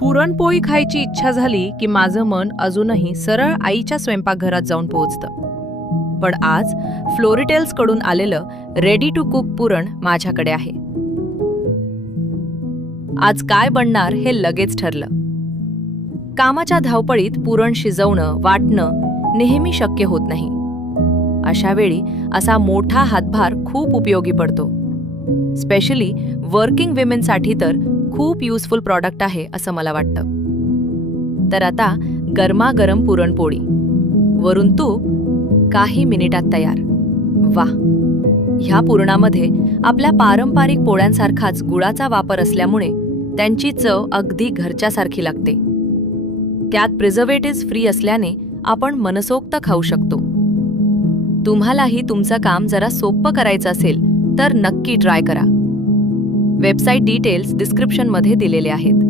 पुरणपोळी खायची इच्छा झाली की माझं मन अजूनही सरळ आईच्या स्वयंपाकघरात जाऊन पोहोचतं. पण आज फ्लोरिटेल्सकडून आलेलं रेडी टू कुक पुरण माझ्याकडे आहे. आज काय बनणार हे लगेच ठरलं. कामाच्या धावपळीत पुरण शिजवणं, वाटणं नेहमी शक्य होत नाही. अशा वेळी असा मोठा हातभार खूप उपयोगी पडतो. स्पेशली वर्किंग विमेनसाठी तर खूप युजफुल प्रॉडक्ट आहे असं मला वाटतं. तर आता गरमागरम पुरणपोळी, वरून तूप, काही मिनिटात तयार. वाह! ह्या पुरणामध्ये आपल्या पारंपरिक पोळ्यांसारखाच गुळाचा वापर असल्यामुळे त्यांची चव अगदी घरच्यासारखी लागते. त्यात प्रिझर्वेटिव्हज फ्री असल्याने आपण मनसोक्त खाऊ शकतो. तुम्हालाही तुमचं काम जरा सोपं करायचं असेल तर नक्की ट्राय करा. वेबसाईट डिटेल्स डिस्क्रिप्शनमध्ये दिलेले आहेत.